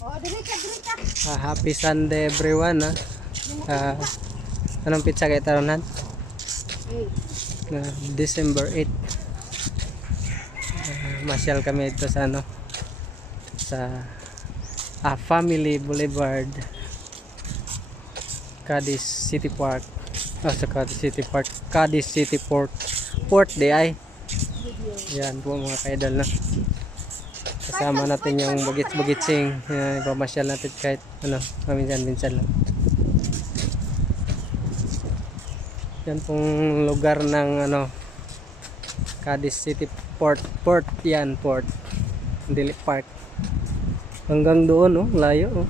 Oh, dili ka. Happy Sunday everyone. Anong pizza kayo taronan? December 8. Masyal kami ito sa ano, sa Family Boulevard, Cadiz City Park. Sa Cadiz City Park, Cadiz City Port di ay. Yan po mga kaidol na. Kasama natin yung bugit-bugitsing. Ipamasyal natin kahit ano, minsan-minsan lang. Yan pong lugar ng ano, Cadiz City Port yan, Port Dili Park. Hanggang doon, oh, layo, oh.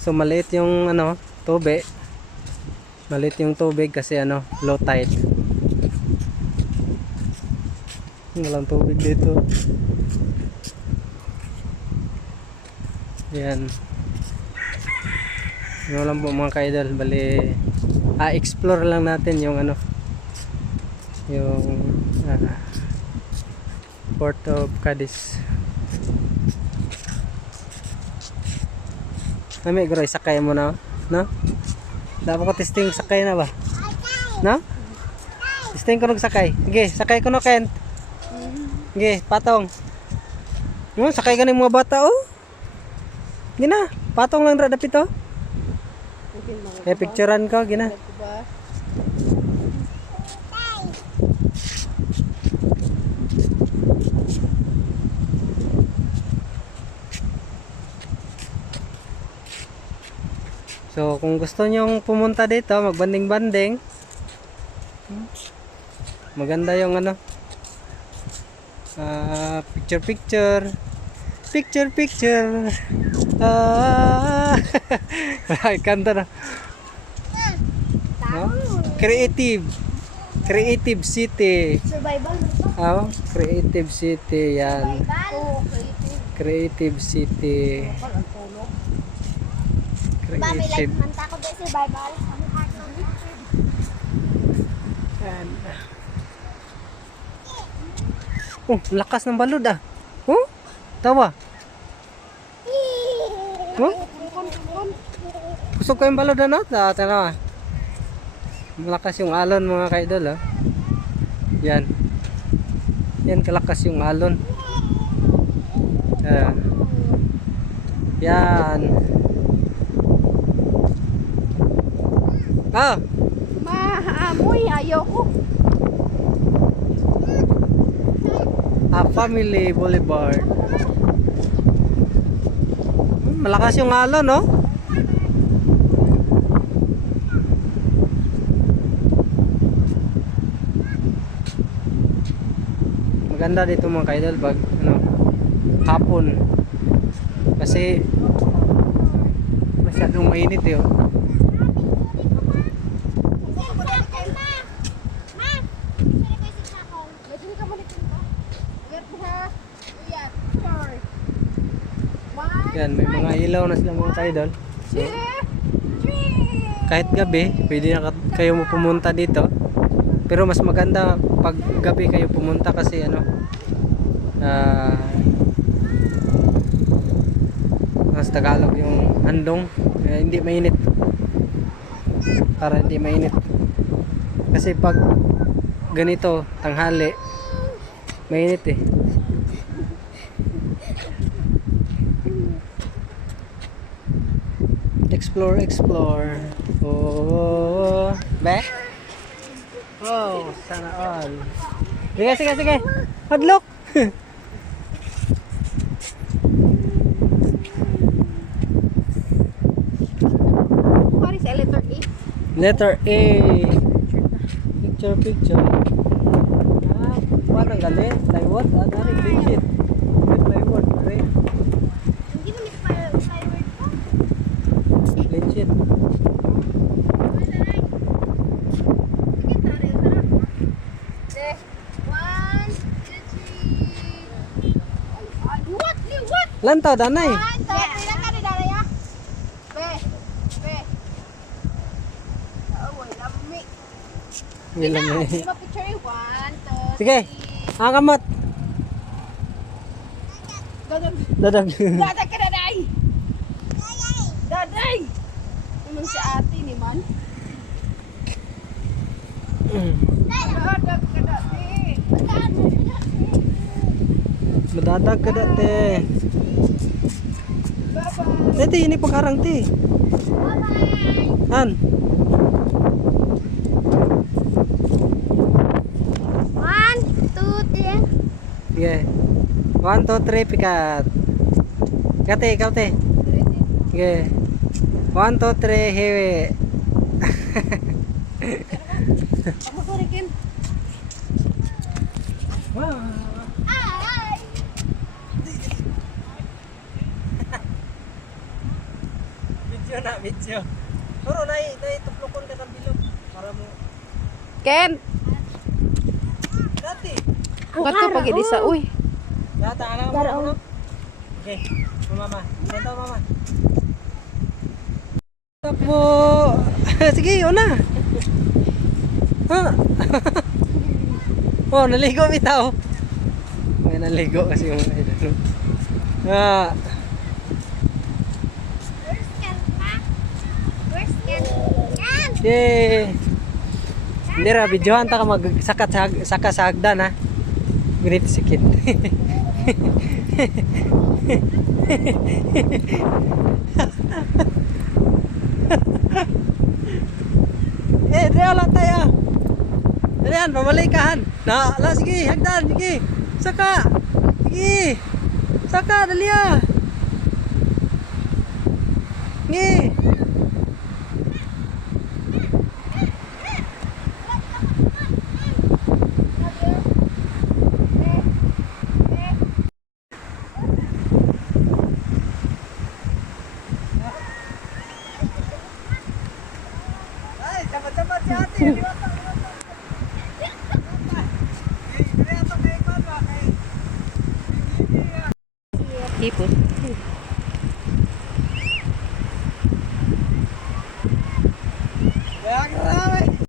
So maliit yung ano, tubig. Maliit yung tubig kasi ano, low tide. Walang tubig dito. Yan. Ano lang po mga kaidol, bali explore lang natin yung ano, yung Port of Cadiz. Nami groy sakay mo na, no? Dapat ko testing sakay na ba? No? Testing ko sakay. Sige, sakay ko no Kent. Sige, patong. No, sakay ka ng mga bata oh. Gina, patong lang ra dapit oh. Kaya picturean ko, gina. So, kung gusto nyong pumunta dito, magbanding-banding. Maganda yung ano. Picture. Ay, kanta na. No? Creative City. Survival. Oh, Creative City yan. Creative City. Creative. Manta ko din survival. Yan. Oh, lakas ng balod ah. Oh, tawa. Oh? Kusog ko yung balod na no? Tanawa. Malakas yung alon mga kaidol ah. Yan. Yan kalakas yung alon. Yan. Ah. Maamoy ayoko. Family Boulevard. Malakas yung alon no? Maganda dito mga kaidol pag ano, hapon kasi masyadong mainit eh oh. Yan, may mga ilaw na sila mga kaidol. So, kahit gabi, pwede na kayo mo pumunta dito. Pero mas maganda pag gabi kayo pumunta kasi ano, mas Tagalog yung handong, hindi mainit. Para hindi mainit. Kasi pag ganito, tanghali, mainit eh. Explore. Oh, be? Oh, sana all. Sige. Hadlok. What is letter A? Letter A. Picture. Wala galing. Plywood. Dari legit. Plywood. Dari. Hindi mo firework pa? Legit. Lantaw danay. Sige, ang kamot. Dadag. Daday ka, daday! Daday! Anong si ate ni man? Dadag ka, daday! Madadag ka dati. Bye-bye! Dati, ini pagharang ti. Bye-bye! Han. 1, 2, 3. Sige. 1, 2, 3, pikat. Kate, ikaw te. Sige. 1, 2, 3, hiwi. Ako ko rin. Wow. Ay! Video na, video. Pero tuplokon ka ng bilog. Para mo. Ken! Dati. Bato pag sa uy. Data, alam mo ano? Okay. Mama. Ito, mama. Takbo. Sige, una. Ha? Oh, naligo bitaw. May naligo kasi yung idol. Ah. Where's Ken, ma? Where's Ken? Ken! Yay! Hindi ra, videohan ta ka saka sa hagdan ha. Ganito si Kid. Dre lang tayo. Dalian, pamalikahan. Sige, hagdan, sige. Saka. Sige. Saka, dalia. Sige. Ay, cepat-cepat si ate. Hipon.